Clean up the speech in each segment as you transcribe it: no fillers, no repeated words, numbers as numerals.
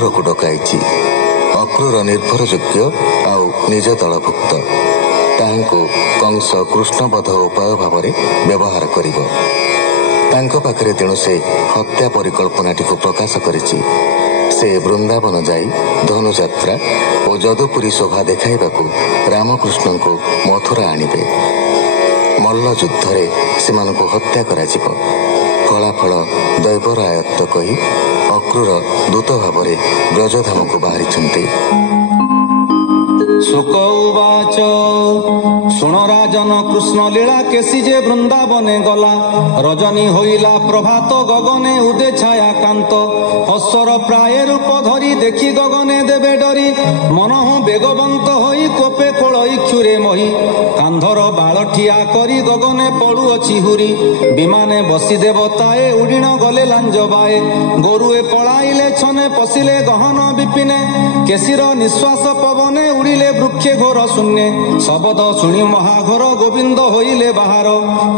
ଅକ୍ରୁରକୁ ଡକାଇଛି। ଅକ୍ରୁର ନିର୍ଭରଯୋଗ୍ୟ ଆଉ ନିଜ ଦଳଭୁକ୍ତ। ତାହାଙ୍କୁ କଂସ କୃଷ୍ଣବଧ ଉପାୟ ଭାବରେ ବ୍ୟବହାର କରିବ। ତାଙ୍କ ପାଖରେ ତେଣୁ ସେ ହତ୍ୟା ପରିକଳ୍ପନାଟିକୁ ପ୍ରକାଶ କରିଛି। ସେ ବୃନ୍ଦାବନ ଯାଇ ଧନୁଯାତ୍ରା ଓ ଯଦୁପୁରୀ ଶୋଭା ଦେଖାଇବାକୁ ରାମକୃଷ୍ଣଙ୍କୁ ମଥୁରା ଆଣିବେ। ମଲ୍ଲଯୁଦ୍ଧରେ ସେମାନଙ୍କୁ ହତ୍ୟା କରାଯିବ। ଫଳାଫଳ ଦୈବର ଆୟତ୍ତ କହି ଅକ୍ରୁର ଦୂତ ଭାବରେ ବ୍ରଜଧାମକୁ ବାହାରିଛନ୍ତି। ଶୁକ ଉବାଚ ଶୁଣ ରାଜନ କୃଷ୍ଣ ଲୀଳା କେସି ଯେ ବୃନ୍ଦାବନେ ଗଲା। ରଜନୀ ହୋଇଲା ପ୍ରଭାତ ଗଗନେ ଉଦେ ଛାୟା କାନ୍ତ। ହସ୍ୱର ପ୍ରାୟ ରୂପ ଧରି ଦେଖି ଗଗନେ ଦେବେ ଡରି। ମନହୁ ବେଗବନ୍ତ ହୋଇ କୋପେ କୋଳ ଇକ୍ଷୁରେ ମହି। କାନ୍ଧର ବାଳ ଠିଆ କରି ଗଗନେ ପଡୁଅଛି ହୁରି। ବିମାନେ ବସି ଦେବତାଏ ଉଡ଼ିଣ ଗଲେ ଲାଞ୍ଜ ବାଏ। ଗୋରୁଏ ପଳାଇଲେ ଛନେ ପଶିଲେ ଗହନ ବିପିନେ। କେଶିର ନିଶ୍ୱାସ ପବନେ ଉଡ଼ିଲେ ବୃକ୍ଷେ ଘୋର ଶୂନ୍ୟ। ଶବଦ ଶୁଣି ମହାଘୋର ଗୋବିନ୍ଦ ହୋଇଲେ ବାହାର।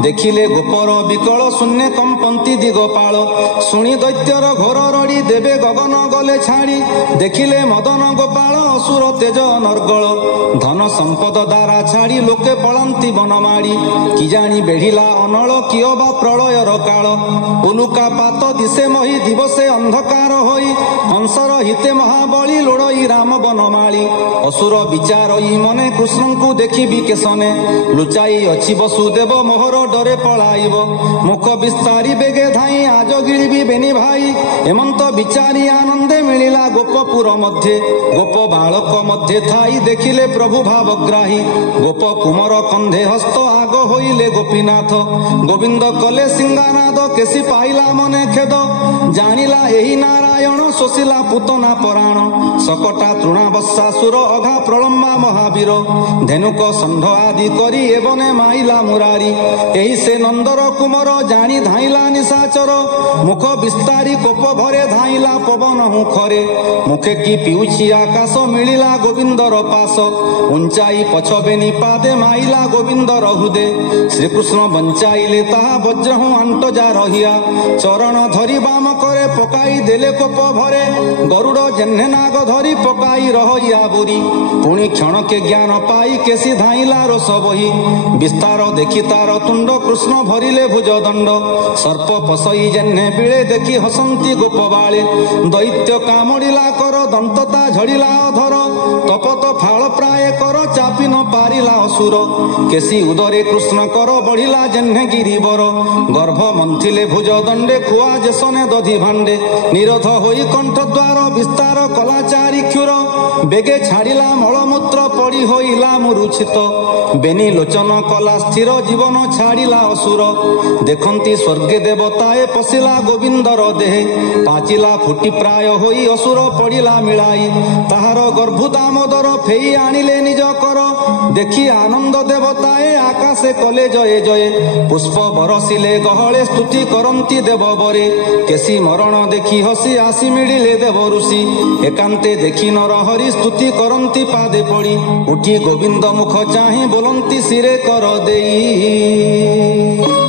ଦେଖିଲେ ଗୋପର ବିକଳ ଶୂନ୍ୟ କମ୍ପନ୍ତି ଦିଗପାଳ। ଶୁଣି ଦୈତ୍ୟର ଘୋର ରଡ଼ି ଦେବେ ଗଗନ ଗଲେ ଛାଡ଼ି। ଦେଖିଲେ ମଦନ ଗୋପାଳ ଅସୁର ତେଜ ନର୍ଗଳ। ଧନ ସମ୍ପଦ ଦ୍ୱାରା ଛାଡ଼ି ଲୋକେ ପଳାନ୍ତି ବନମାଡ଼ି। କି ଜାଣି ବେଢ଼ିଲା ଅନଳ କିଅ ବା ପ୍ରଳୟର କାଳ। ଉଲୁକା ପାତ ଦିଶେ ମହି ଦିବସେ ଅନ୍ଧକାର ହୋଇ। କଂସର ହିତେ ମହାବଳୀ ଲୋଡ଼ଇ ରାମ ବନମାଳି। ଅସୁର ବିଚାରଇ ମନେ କୃଷ୍ଣଙ୍କୁ ଦେଖିବି କେଶନେ। ଲୁଚାଇ ଅଛି ବସୁଦେବ ମୋହର ଡରେ ପଳାଇବ। ମୁଖ ବିସ୍ତାରି ବେଗେ ଧାଇଁ ଆଜ ଗିଳିବି ବେନି ଭାଇ। ଏମନ୍ତ ବିଚାରି ଆନନ୍ଦେ ମିଳିଲା ଗୋପପୁର ମଧ୍ୟେ। ଗୋପ ବାଳକ ମଧ୍ୟେ ଥାଇ ଦେଖିଲେ ପ୍ରଭୁ ଭାବଗ୍ରାହୀ। ଗୋପ କୁମର କନ୍ଧେ ହସ୍ତ ଆଗ ହୋଇଲେ ଗୋପୀନାଥ। ଗୋବିନ୍ଦ କଲେ ସିଂହାନାଦ କେସି ପାଇଲା ମନେ ଖେଦ। ଜାଣିଲା ଏହି ନାରାୟଣ ଶୋଷିଲା ପୁତନା ପରାଣ। ସକଟା ତୃଣାବତ୍ସାସୁର ଅଘା ପ୍ରଳମ୍ବା ମହାବୀର। ଧେନୁକ ଷଣ୍ଢ ଆଦି କରି ଏବନେ ମାଇଲା ମୁରାରୀ। ଏହି ସେ ନନ୍ଦର କୁମର ଜାଣି ଧାଇଁଲା ନିଶାଚର। ମୁଖ ବିସ୍ତାରି କୋପ ଭରେ ଧାଇଁଲା ପବନ ହୁଁଖରେ। ମୁଖେ କି ପିଉଛି ଆକାଶ ମିଳିଲା ଗୋବିନ୍ଦର ପାଶ। ଉଞ୍ଚାଇ ପଛ ବେନି ପାଦେ ମାଇଲା ଗୋବିନ୍ଦର ହୃଦେ। ଶ୍ରୀକୃଷ୍ଣ ବଞ୍ଚାଇଲେ ତାହା ବଜ୍ରହୁ ଆଣ୍ଟଜା ରହିଆ। ଚରଣ ଧରି ବାମ କରେ ପକାଇ ଦେଲେ କୋପ ଭରେ। ଗରୁଡ଼ ଜହ୍ନେ ନାଗ ଧରି ପକାଇ ରହିଆ ବୁରି। ପୁଣି କ୍ଷଣକେ ଜ୍ଞାନ ପାଇ କେସି ଧାଇଁଲା ରୋଷ ବହି। ବିସ୍ତାର ଦେଖି ତାର ତୁଣ୍ଡ କୃଷ୍ଣ ଭରିଲେ ଭୁଜ ଦଣ୍ଡ। ସର୍ପ ପଶଇ ଜହ୍ନେ ବିଳେ ଦେଖି ହସନ୍ତି ଗୋପବାଳେ। ଦୈତ୍ୟ କାମୁଡ଼ିଲା କର ଦନ୍ତତା ଝଡ଼ିଲା ଅଧର। ତପତ ଫାଳ ପ୍ରାୟ କର ଚାପି ନ ପାରିଲା ଅସୁର। କେସି ଉଦରେ କୃଷ୍ଣ କର ବଢ଼ିଲା ଜହ୍ନେ ଗିରିବର। ଗର୍ଭ ମନ୍ଥିଲେ ଭୁଜ ଦଣ୍ଡେ ଖୁଆ ଯେସନେ ଦଧି ଭାଣ୍ଡେ। ନିରୋଧ ହୋଇ କଣ୍ଠ ଦ୍ୱାର ବିସ୍ତାର କଲା ଚାରି କ୍ଷୁର। ବେଗେ ଛାଡ଼ିଲା ମଳମୂତ୍ର ପଡ଼ି ହୋଇଲା ମୂରୁଛିତ। ବେନି ଲୋଚନ କଲା ସ୍ଥିର ଜୀବନ ଛାଡ଼ିଲା ଅସୁର। ଦେଖନ୍ତି ସ୍ୱର୍ଗେ ଦେବତାଏ ପଶିଲା ଗୋବିନ୍ଦର ଦେହେ। ପାଚିଲା ଫୁଟି ପ୍ରାୟ ହୋଇ ଅସୁର ପଡ଼ିଲା ମିଳାଇ। ତାହାର ଗର୍ଭୁଦାମୋଦର ଫେଇ ଆଣିଲେ ନିଜ କର। ଦେଖି ଆନନ୍ଦ ଦେବତାଏ ଆକାଶେ କଲେ ଜୟ ଜୟ। ପୁଷ୍ପ ବରସିଲେ ଗହଳେ ସ୍ତୁତି କରନ୍ତି ଦେବ ବରେ। କେସି ମରଣ ଦେଖି ହସି ଆସି ମିଳିଲେ ଦେବ ଋଷି। ଏକାନ୍ତେ ଦେଖି ନର ହରି ସ୍ତୁତି କରନ୍ତି ପାଦେ ପଡ଼ି। ଉଠି ଗୋବିନ୍ଦ ମୁଖ ଚାହିଁ ବୋଲନ୍ତି ଶିରେ କର ଦେଇ।